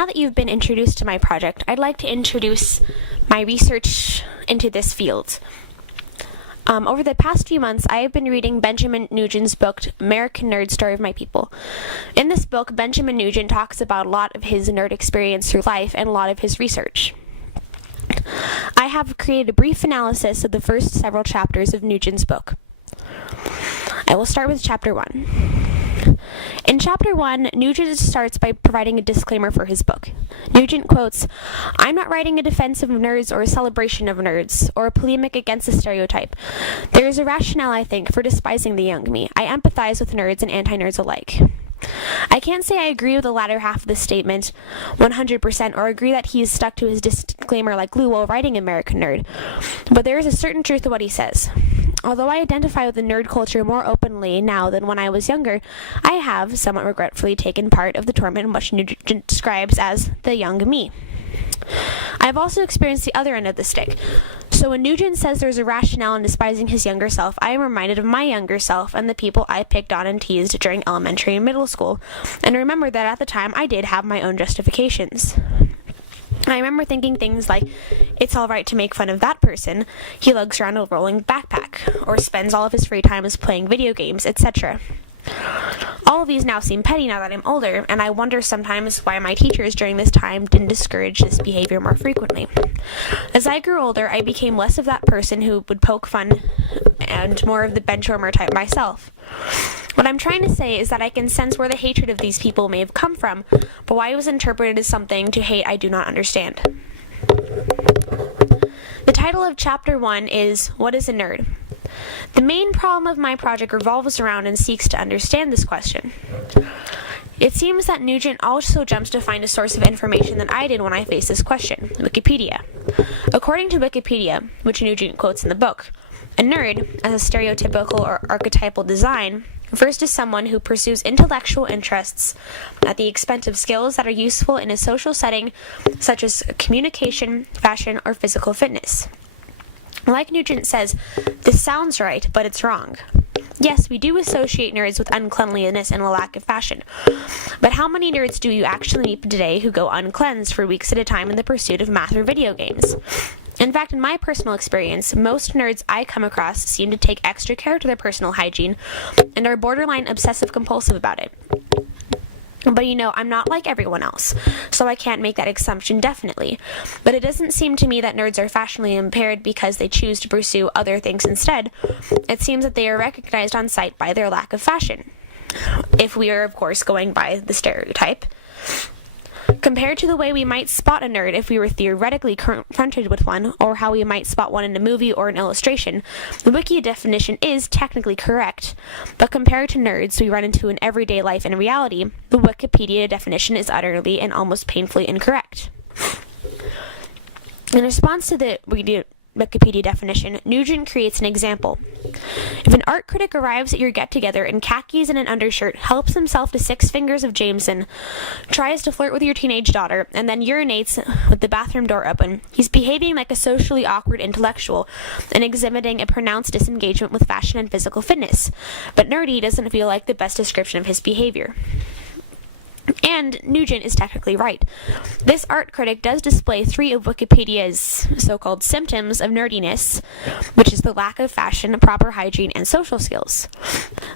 Now that you've been introduced to my project, I'd like to introduce my research into this field. Over the past few months, I have been reading Benjamin Nugent's book, American Nerd Story of My People. In this book, Benjamin Nugent talks about a lot of his nerd experience through life and a lot of his research. I have created a brief analysis of the first several chapters of Nugent's book. I will start with Chapter 1. In Chapter 1, Nugent starts by providing a disclaimer for his book. Nugent quotes, "I'm not writing a defense of nerds or a celebration of nerds, or a polemic against a stereotype. There is a rationale, I think, for despising the young me. I empathize with nerds and anti-nerds alike." I can't say I agree with the latter half of the statement 100% or agree that he is stuck to his disclaimer like glue while writing American Nerd, but there is a certain truth to what he says. Although I identify with the nerd culture more openly now than when I was younger, I have, somewhat regretfully, taken part of the torment in which Nugent describes as the young me. I have also experienced the other end of the stick. So when Nugent says there's a rationale in despising his younger self, I am reminded of my younger self and the people I picked on and teased during elementary and middle school, and remember that at the time I did have my own justifications. I remember thinking things like, it's alright to make fun of that person, he lugs around a rolling backpack, or spends all of his free time playing video games, etc. All of these now seem petty now that I'm older, and I wonder sometimes why my teachers during this time didn't discourage this behavior more frequently. As I grew older, I became less of that person who would poke fun and more of the benchwarmer type myself. What I'm trying to say is that I can sense where the hatred of these people may have come from, but why it was interpreted as something to hate I do not understand. The title of Chapter 1 is, What is a Nerd? The main problem of my project revolves around and seeks to understand this question. It seems that Nugent also jumps to find a source of information that I did when I faced this question, Wikipedia. According to Wikipedia, which Nugent quotes in the book, a nerd, as a stereotypical or archetypal design, refers to someone who pursues intellectual interests at the expense of skills that are useful in a social setting, such as communication, fashion, or physical fitness. Like Nugent says, this sounds right, but it's wrong. Yes, we do associate nerds with uncleanliness and a lack of fashion. But how many nerds do you actually meet today who go uncleansed for weeks at a time in the pursuit of math or video games? In fact, in my personal experience, most nerds I come across seem to take extra care to their personal hygiene and are borderline obsessive-compulsive about it. But I'm not like everyone else, so I can't make that assumption definitely. But it doesn't seem to me that nerds are fashionably impaired because they choose to pursue other things instead. It seems that they are recognized on sight by their lack of fashion. If we are, of course, going by the stereotype. Compared to the way we might spot a nerd if we were theoretically confronted with one, or how we might spot one in a movie or an illustration, the wiki definition is technically correct. But compared to nerds we run into in everyday life and reality, the Wikipedia definition is utterly and almost painfully incorrect. In response to the Wikipedia definition, Nugent creates an example. If an art critic arrives at your get-together in khakis and an undershirt, helps himself to 6 fingers of Jameson, tries to flirt with your teenage daughter, and then urinates with the bathroom door open, he's behaving like a socially awkward intellectual and exhibiting a pronounced disengagement with fashion and physical fitness. But nerdy doesn't feel like the best description of his behavior. And Nugent is technically right. This art critic does display 3 of Wikipedia's so-called symptoms of nerdiness, which is the lack of fashion, proper hygiene, and social skills.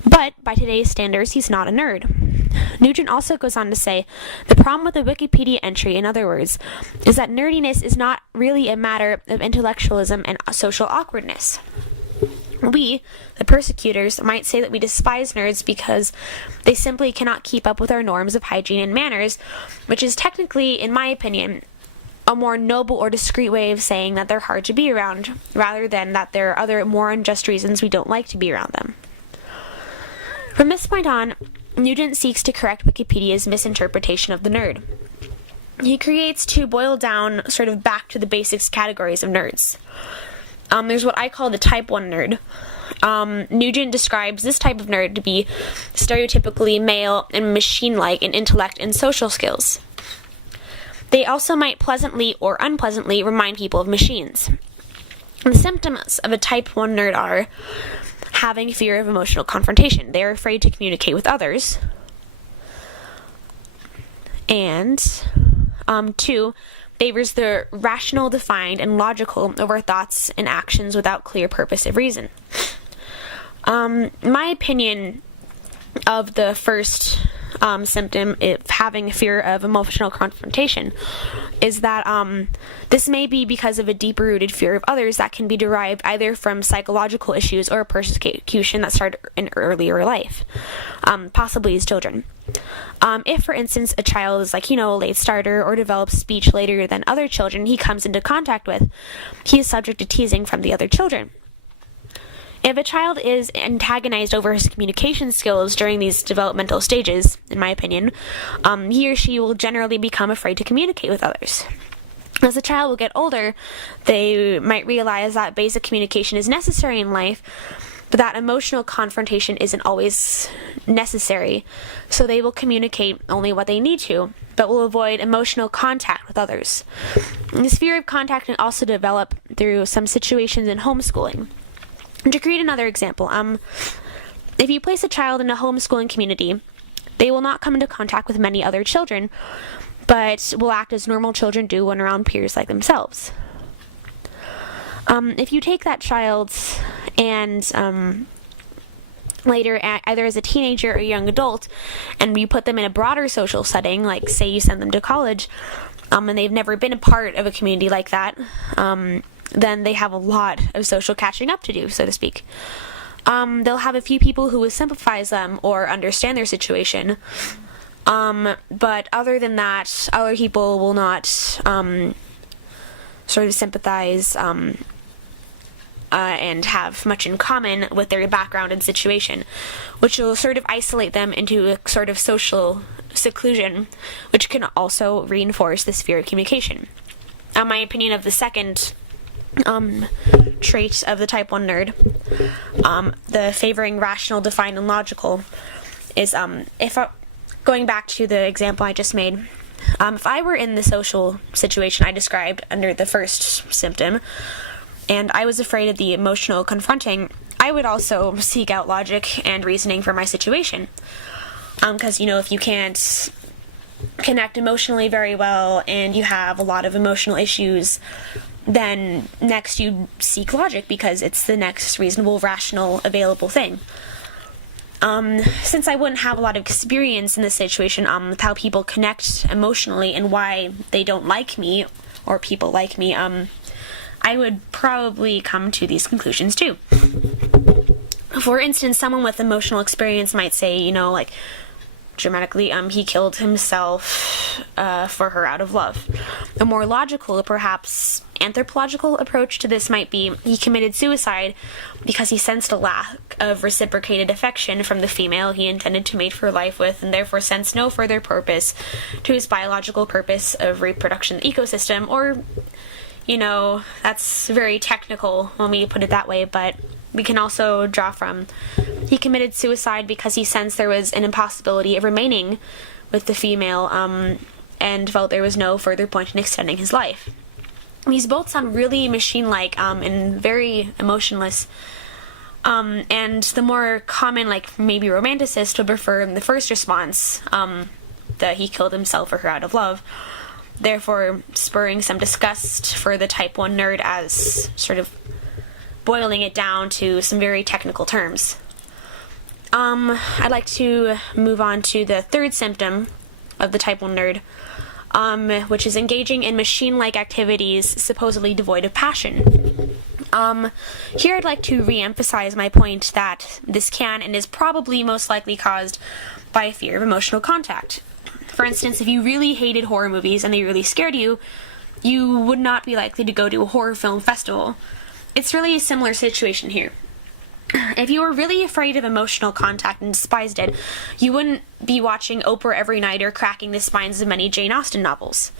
But, by today's standards, he's not a nerd. Nugent also goes on to say, the problem with the Wikipedia entry, in other words, is that nerdiness is not really a matter of intellectualism and social awkwardness. We, the persecutors, might say that we despise nerds because they simply cannot keep up with our norms of hygiene and manners, which is technically, in my opinion, a more noble or discreet way of saying that they're hard to be around, rather than that there are other more unjust reasons we don't like to be around them. From this point on, Nugent seeks to correct Wikipedia's misinterpretation of the nerd. He creates to boil down sort of back to the basics categories of nerds. There's what I call the type 1 nerd. Nugent describes this type of nerd to be stereotypically male and machine-like in intellect and social skills. They also might pleasantly or unpleasantly remind people of machines. The symptoms of a type 1 nerd are having fear of emotional confrontation. They are afraid to communicate with others. And 2 favors the rational, defined, and logical over thoughts and actions without clear purpose of reason. My opinion of the first symptom, if having a fear of emotional confrontation, is that this may be because of a deeper-rooted fear of others that can be derived either from psychological issues or persecution that started in earlier life, possibly as children. If, for instance, a child is a late starter or develops speech later than other children he comes into contact with, he is subject to teasing from the other children. If a child is antagonized over his communication skills during these developmental stages, in my opinion, he or she will generally become afraid to communicate with others. As the child will get older, they might realize that basic communication is necessary in life, but that emotional confrontation isn't always necessary, so they will communicate only what they need to, but will avoid emotional contact with others. This fear of contact can also develop through some situations in homeschooling. To create another example, if you place a child in a homeschooling community, they will not come into contact with many other children, but will act as normal children do when around peers like themselves. If you take that child and later, either as a teenager or a young adult, and you put them in a broader social setting, like say you send them to college, and they've never been a part of a community like that, then they have a lot of social catching up to do, so to speak. They'll have a few people who will sympathize them or understand their situation, but other than that, other people will not sort of sympathize and have much in common with their background and situation, which will sort of isolate them into a sort of social seclusion, which can also reinforce this fear of communication. My opinion of the second trait of the type 1 nerd, the favoring rational, defined, and logical, is going back to the example I just made, if I were in the social situation I described under the first symptom, and I was afraid of the emotional confronting, I would also seek out logic and reasoning for my situation. Because, if you can't connect emotionally very well and you have a lot of emotional issues, then next you seek logic because it's the next reasonable, rational, available thing. Since I wouldn't have a lot of experience in this situation with how people connect emotionally and why they don't like me or people like me, I would probably come to these conclusions too. For instance, someone with emotional experience might say, dramatically, he killed himself for her out of love. A more logical, perhaps anthropological approach to this might be he committed suicide because he sensed a lack of reciprocated affection from the female he intended to mate for life with, and therefore sensed no further purpose to his biological purpose of reproduction ecosystem. Or, that's very technical when we put it that way, but we can also draw from he committed suicide because he sensed there was an impossibility of remaining with the female and felt there was no further point in extending his life. These both sound really machine-like and very emotionless, and the more common, maybe romanticist, would prefer the first response, that he killed himself or her out of love, therefore spurring some disgust for the type 1 nerd as sort of boiling it down to some very technical terms. I'd like to move on to the third symptom of the type 1 nerd, which is engaging in machine-like activities supposedly devoid of passion. Here I'd like to re-emphasize my point that this can and is probably most likely caused by a fear of emotional contact. For instance, if you really hated horror movies and they really scared you, you would not be likely to go to a horror film festival. It's really a similar situation here. If you were really afraid of emotional contact and despised it, you wouldn't be watching Oprah every night or cracking the spines of many Jane Austen novels.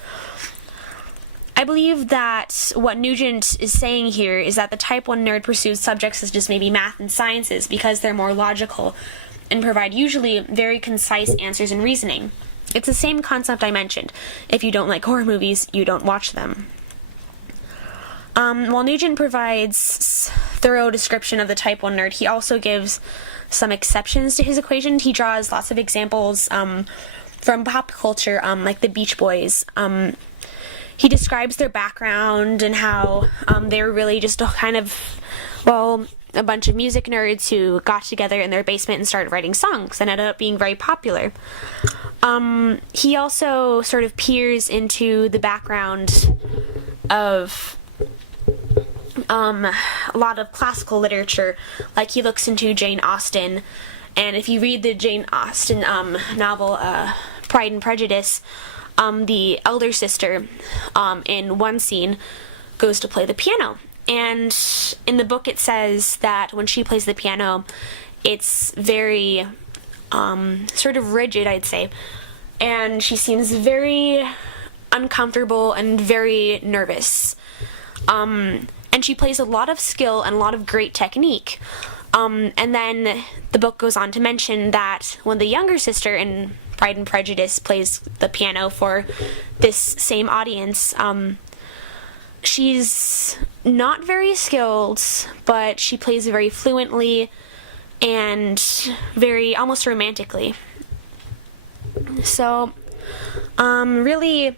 I believe that what Nugent is saying here is that the type 1 nerd pursues subjects such as maybe math and sciences because they're more logical and provide usually very concise answers and reasoning. It's the same concept I mentioned. If you don't like horror movies, you don't watch them. While Nugent provides thorough description of the type 1 nerd, he also gives some exceptions to his equation. He draws lots of examples from pop culture, like the Beach Boys. He describes their background and how they were really just a kind of, well, a bunch of music nerds who got together in their basement and started writing songs and ended up being very popular. He also sort of peers into the background of a lot of classical literature. Like, he looks into Jane Austen, and if you read the Jane Austen novel Pride and Prejudice, the elder sister in one scene goes to play the piano. And in the book it says that when she plays the piano, it's very sort of rigid, I'd say. And she seems very uncomfortable and very nervous. And she plays a lot of skill and a lot of great technique. And then the book goes on to mention that when the younger sister in Pride and Prejudice plays the piano for this same audience, she's not very skilled, but she plays very fluently and very almost romantically. So, really,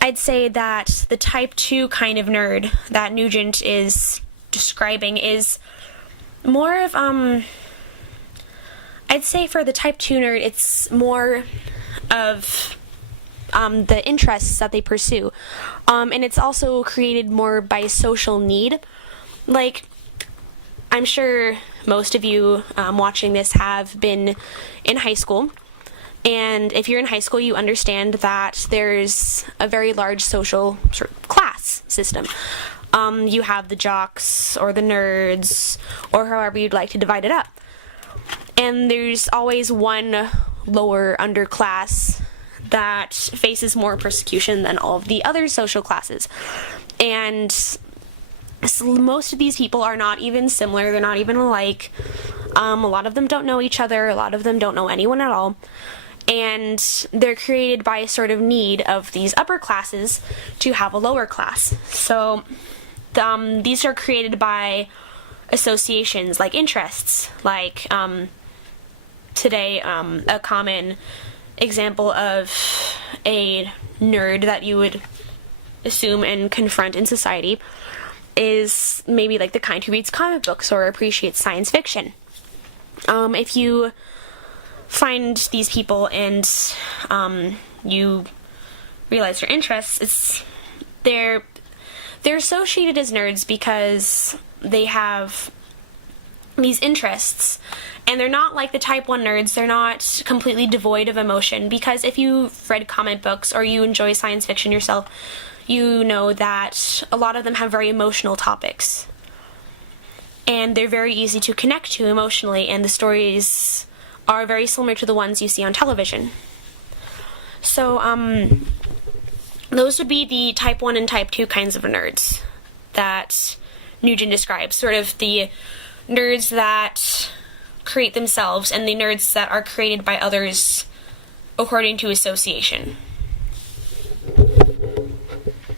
I'd say that the type 2 kind of nerd that Nugent is describing is more of, I'd say for the type 2 nerd, it's more of the interests that they pursue. And it's also created more by social need. Like, I'm sure most of you watching this have been in high school. And if you're in high school, you understand that there's a very large social sort of class system. You have the jocks or the nerds, or however you'd like to divide it up. And there's always one lower underclass that faces more persecution than all of the other social classes. And most of these people are not even similar, they're not even alike. A lot of them don't know each other, a lot of them don't know anyone at all. And they're created by a sort of need of these upper classes to have a lower class. So these are created by associations like interests, like today a common example of a nerd that you would assume and confront in society is maybe like the kind who reads comic books or appreciates science fiction. If you find these people and you realize their interests, they're associated as nerds because they have these interests, and they're not like the type 1 nerds. They're not completely devoid of emotion, because if you've read comic books or you enjoy science fiction yourself, you know that a lot of them have very emotional topics, and they're very easy to connect to emotionally, and the stories are very similar to the ones you see on television. So those would be the type 1 and type 2 kinds of nerds that Nugent describes, sort of the nerds that create themselves and the nerds that are created by others according to association.